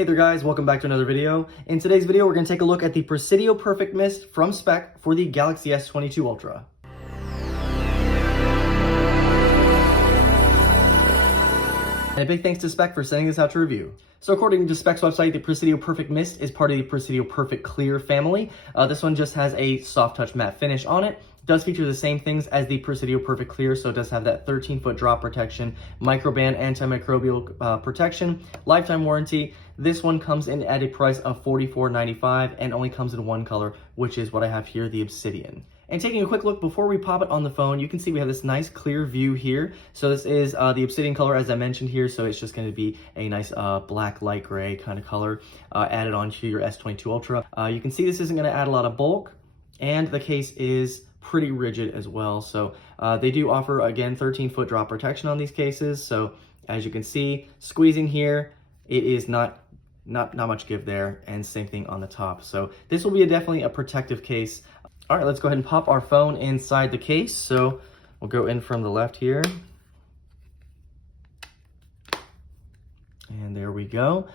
Hey there guys, welcome back to another video. In today's video, we're going to take a look at the Presidio Perfect Mist from Speck for the Galaxy S22 Ultra. And a big thanks to Speck for sending this out to review. So according to Speck's website, the Presidio Perfect Mist is part of the Presidio Perfect Clear family. This one just has a soft touch matte finish on it. It does feature the same things as the Presidio Perfect Clear, so it does have that 13-foot drop protection, Microban antimicrobial protection, lifetime warranty. This one comes in at a price of $44.95 and only comes in one color, which is what I have here, the Obsidian. And taking a quick look before we pop it on the phone, you can see we have this nice clear view here. So this is the Obsidian color, as I mentioned here. So it's just going to be a nice black, light gray kind of color added onto your S22 Ultra. You can see this isn't going to add a lot of bulk, and the case is pretty rigid as well. So they do offer, again, 13-foot drop protection on these cases. So as you can see, squeezing here, it is not much give there, and same thing on the top. So this will be definitely a protective case. All right, let's go ahead and pop our phone inside the case. So we'll go in from the left here. And there we go.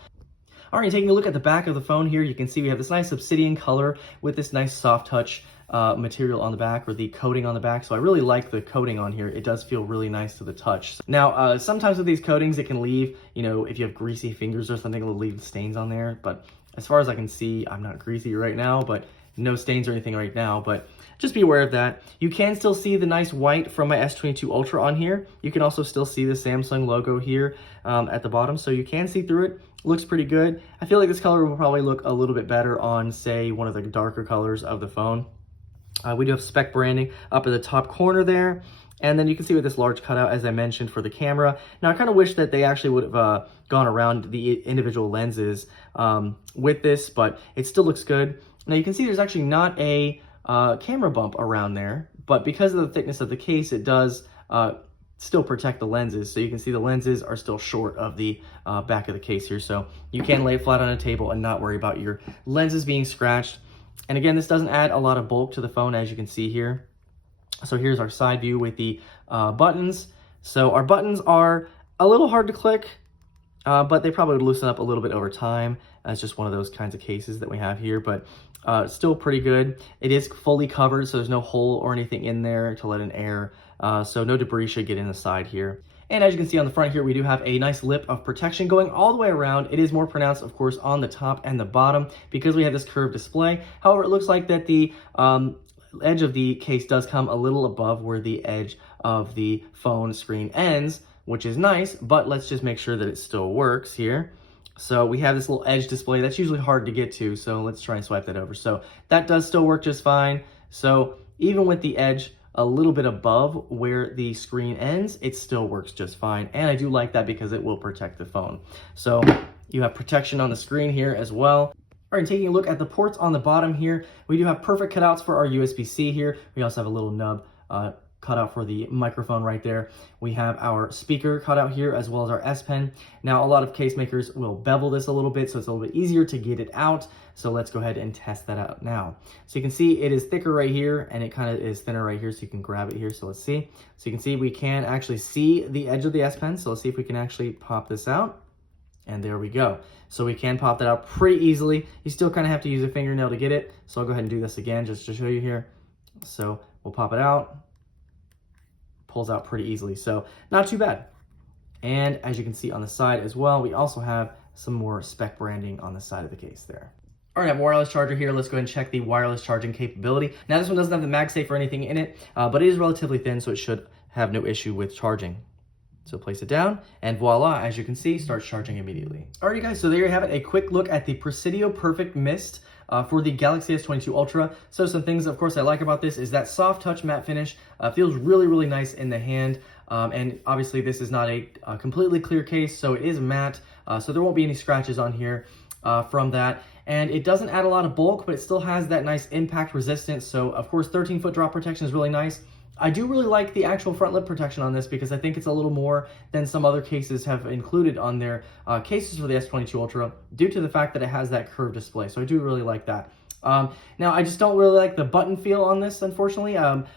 All right, taking a look at the back of the phone here, you can see we have this nice Obsidian color with this nice soft touch material on the back, or the coating on the back. So I really like the coating on here. It does feel really nice to the touch. Now, sometimes with these coatings, it can leave, you know, if you have greasy fingers or something, it'll leave stains on there. But as far as I can see, I'm not greasy right now, but no stains or anything right now, but just be aware of that. You can still see the nice white from my S22 Ultra on here. You can also still see the Samsung logo here at the bottom, so you can see through it. Looks pretty good. I feel like this color will probably look a little bit better on, say, one of the darker colors of the phone. We do have Speck branding up at the top corner there. And then you can see with this large cutout, as I mentioned, for the camera. Now, I kind of wish that they actually would have gone around the individual lenses with this, but it still looks good. Now, you can see there's actually not a camera bump around there, but because of the thickness of the case, it does still protect the lenses. So you can see the lenses are still short of the back of the case here. So you can lay it flat on a table and not worry about your lenses being scratched. And again, this doesn't add a lot of bulk to the phone, as you can see here. So here's our side view with the buttons. So our buttons are a little hard to click, but they probably would loosen up a little bit over time. That's just one of those kinds of cases that we have here, but still pretty good. It is fully covered, so there's no hole or anything in there to let in air. So no debris should get in the side here. And as you can see on the front here, we do have a nice lip of protection going all the way around. It is more pronounced, of course, on the top and the bottom because we have this curved display. However, it looks like that the edge of the case does come a little above where the edge of the phone screen ends, which is nice, but let's just make sure that it still works here. So we have this little edge display that's usually hard to get to, so let's try and swipe that over. So that does still work just fine. So even with the edge a little bit above where the screen ends, it still works just fine. And I do like that because it will protect the phone. So you have protection on the screen here as well. All right, taking a look at the ports on the bottom here, we do have perfect cutouts for our USB-C here. We also have a little nub cutout for the microphone right there. We have our speaker cutout here as well as our S Pen. Now, a lot of case makers will bevel this a little bit, so it's a little bit easier to get it out. So let's go ahead and test that out now. So you can see it is thicker right here and it kind of is thinner right here, so you can grab it here. So let's see. So you can see we can actually see the edge of the S Pen. So let's see if we can actually pop this out. And there we go. So we can pop that out pretty easily. You still kind of have to use a fingernail to get it. So I'll go ahead and do this again just to show you here. So we'll pop it out. Pulls out pretty easily, so not too bad. And as you can see on the side as well, we also have some more Speck branding on the side of the case there. All right, I have a wireless charger here. Let's go ahead and check the wireless charging capability. Now, this one doesn't have the MagSafe or anything in it, but it is relatively thin, so it should have no issue with charging. So place it down, and voila, as you can see, starts charging immediately. All right, guys, so there you have it, a quick look at the Presidio Perfect Mist for the Galaxy S22 Ultra. So some things, of course, I like about this is that soft touch matte finish. Feels really, really nice in the hand. And obviously, this is not a completely clear case, so it is matte. So there won't be any scratches on here from that. And it doesn't add a lot of bulk, but it still has that nice impact resistance. So, of course, 13-foot drop protection is really nice. I do really like the actual front lip protection on this because I think it's a little more than some other cases have included on their cases for the S22 Ultra due to the fact that it has that curved display. So I do really like that. Now, I just don't really like the button feel on this, unfortunately,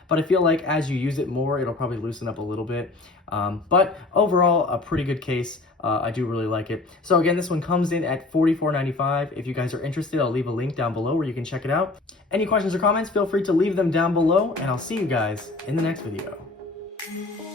but I feel like as you use it more, it'll probably loosen up a little bit. But overall, a pretty good case. I do really like it. So again, this one comes in at $44.95. If you guys are interested, I'll leave a link down below where you can check it out. Any questions or comments, feel free to leave them down below, and I'll see you guys in the next video.